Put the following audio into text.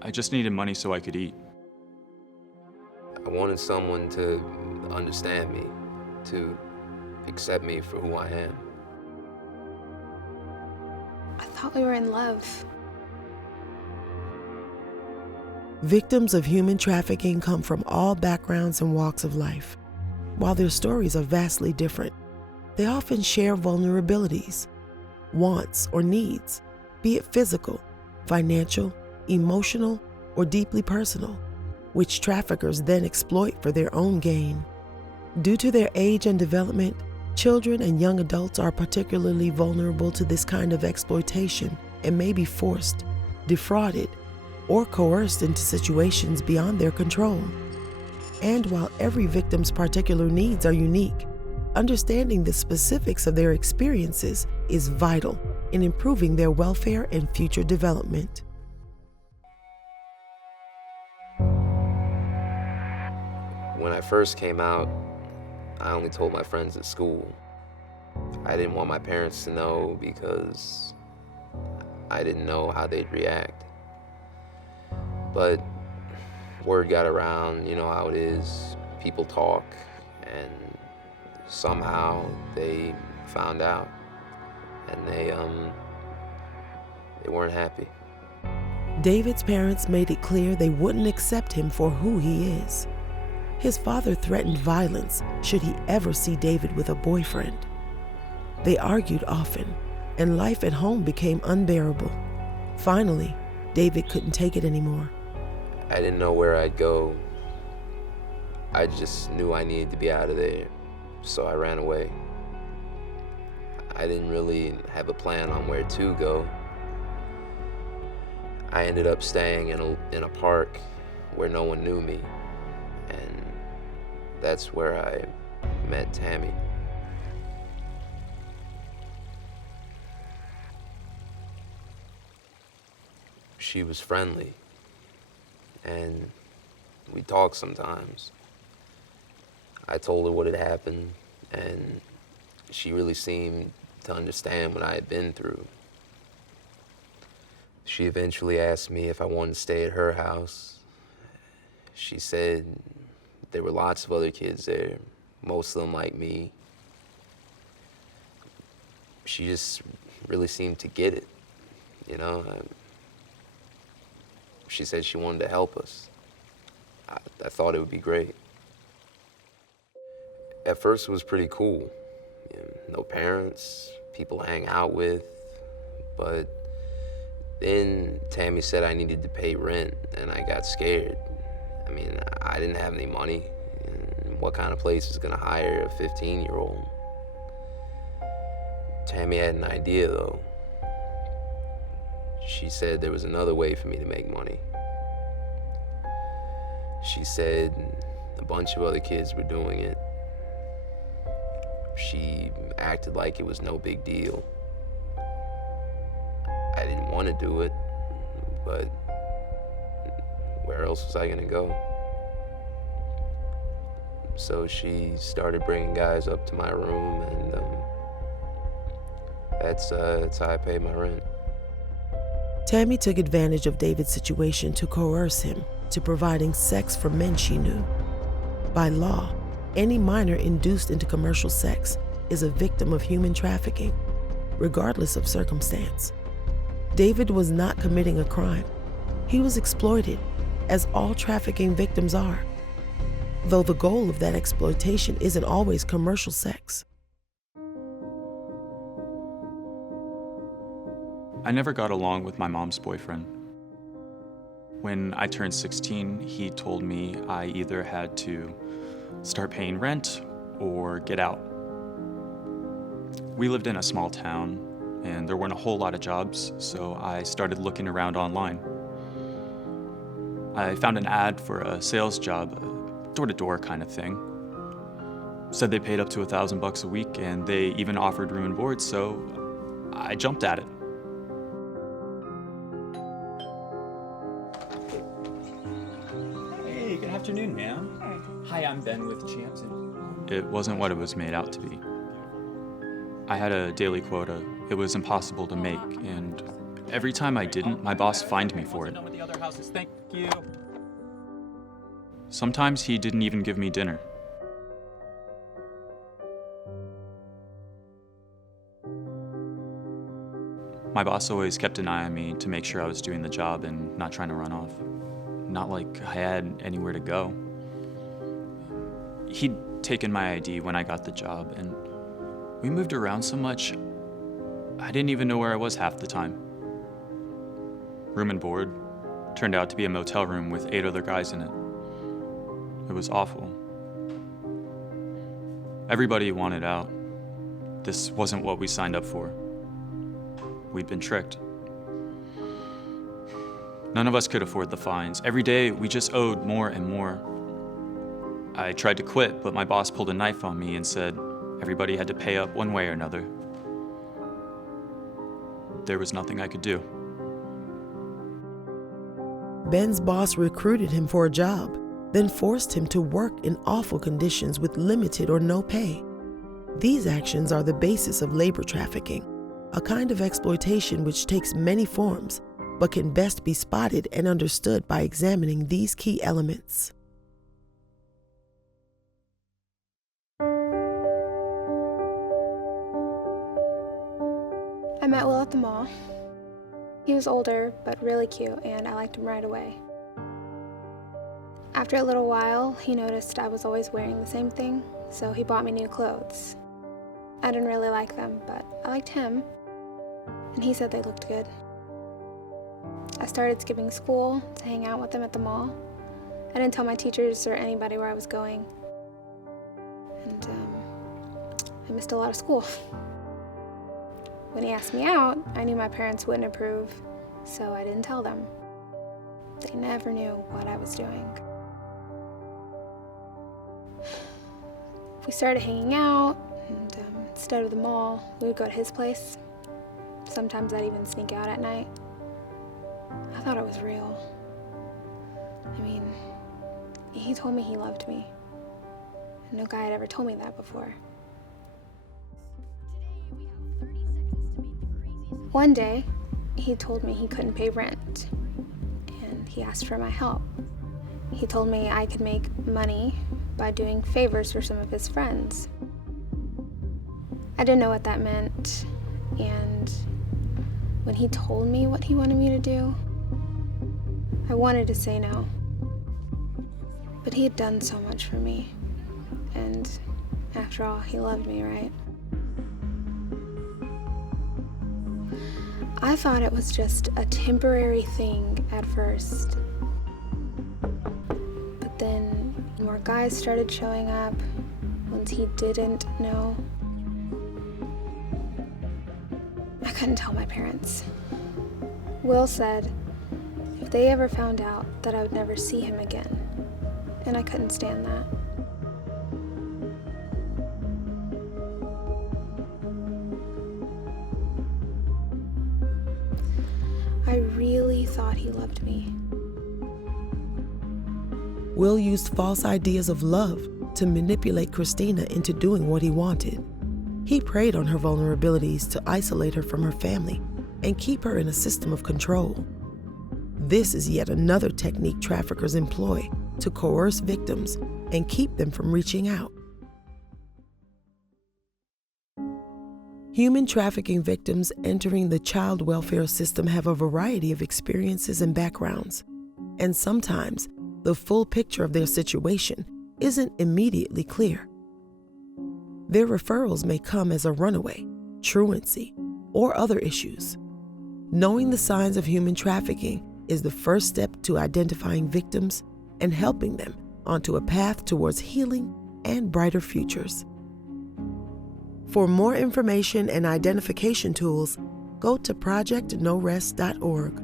I just needed money so I could eat. I wanted someone to understand me, to accept me for who I am. I thought we were in love. Victims of human trafficking come from all backgrounds and walks of life. While their stories are vastly different, they often share vulnerabilities, wants, or needs, be it physical, financial, emotional, or deeply personal, which traffickers then exploit for their own gain. Due to their age and development, children and young adults are particularly vulnerable to this kind of exploitation and may be forced, defrauded, or coerced into situations beyond their control. And while every victim's particular needs are unique, understanding the specifics of their experiences is vital in improving their welfare and future development. When I first came out, I only told my friends at school. I didn't want my parents to know because I didn't know how they'd react. But word got around, you know how it is. People talk, and somehow they found out, and they weren't happy. David's parents made it clear they wouldn't accept him for who he is. His father threatened violence should he ever see David with a boyfriend. They argued often, and life at home became unbearable. Finally, David couldn't take it anymore. I didn't know where I'd go. I just knew I needed to be out of there, so I ran away. I didn't really have a plan on where to go. I ended up staying in a park where no one knew me, and that's where I met Tammy. She was friendly, and we talked sometimes. I told her what had happened, and she really seemed to understand what I had been through. She eventually asked me if I wanted to stay at her house. She said there were lots of other kids there, most of them like me. She just really seemed to get it, you know? She said she wanted to help us. I thought it would be great. At first it was pretty cool. You know, no parents, people to hang out with, but then Tammy said I needed to pay rent, and I got scared. I mean, I didn't have any money. And what kind of place is gonna hire a 15-year-old? Tammy had an idea, though. She said there was another way for me to make money. She said a bunch of other kids were doing it. She acted like it was no big deal. I didn't want to do it, but where else was I gonna go? So she started bringing guys up to my room, and that's how I paid my rent. Tammy took advantage of David's situation to coerce him to providing sex for men she knew. By law, any minor induced into commercial sex is a victim of human trafficking, regardless of circumstance. David was not committing a crime. He was exploited, as all trafficking victims are, though the goal of that exploitation isn't always commercial sex. I never got along with my mom's boyfriend. When I turned 16, he told me I either had to start paying rent or get out. We lived in a small town, and there weren't a whole lot of jobs, so I started looking around online. I found an ad for a sales job, a door-to-door kind of thing. Said they paid up to $1,000 a week, and they even offered room and board, so I jumped at it. Hey, good afternoon, ma'am. Hi, I'm Ben with Champs. It wasn't what it was made out to be. I had a daily quota. It was impossible to make, and Every time I didn't, my boss fined me for it. Done with the other houses. Thank you. Sometimes he didn't even give me dinner. My boss always kept an eye on me to make sure I was doing the job and not trying to run off. Not like I had anywhere to go. He'd taken my ID when I got the job, and we moved around so much, I didn't even know where I was half the time. Room and board turned out to be a motel room with 8 other guys in it. It was awful. Everybody wanted out. This wasn't what we signed up for. We'd been tricked. None of us could afford the fines. Every day, we just owed more and more. I tried to quit, but my boss pulled a knife on me and said everybody had to pay up one way or another. There was nothing I could do. Ben's boss recruited him for a job, then forced him to work in awful conditions with limited or no pay. These actions are the basis of labor trafficking, a kind of exploitation which takes many forms, but can best be spotted and understood by examining these key elements. I met Will at the mall. He was older, but really cute, and I liked him right away. After a little while, he noticed I was always wearing the same thing, so he bought me new clothes. I didn't really like them, but I liked him, and he said they looked good. I started skipping school to hang out with him at the mall. I didn't tell my teachers or anybody where I was going, and I missed a lot of school. When he asked me out, I knew my parents wouldn't approve, so I didn't tell them. They never knew what I was doing. We started hanging out, and instead of the mall, we would go to his place. Sometimes I'd even sneak out at night. I thought it was real. I mean, he told me he loved me. No guy had ever told me that before. One day, he told me he couldn't pay rent, and he asked for my help. He told me I could make money by doing favors for some of his friends. I didn't know what that meant, and when he told me what he wanted me to do, I wanted to say no. But he had done so much for me, and after all, he loved me, right? I thought it was just a temporary thing at first. But then more guys started showing up, ones he didn't know. I couldn't tell my parents. Will said if they ever found out that I would never see him again, and I couldn't stand that. I really thought he loved me. Will used false ideas of love to manipulate Christina into doing what he wanted. He preyed on her vulnerabilities to isolate her from her family and keep her in a system of control. This is yet another technique traffickers employ to coerce victims and keep them from reaching out. Human trafficking victims entering the child welfare system have a variety of experiences and backgrounds, and sometimes the full picture of their situation isn't immediately clear. Their referrals may come as a runaway, truancy, or other issues. Knowing the signs of human trafficking is the first step to identifying victims and helping them onto a path towards healing and brighter futures. For more information and identification tools, go to projectnorest.org.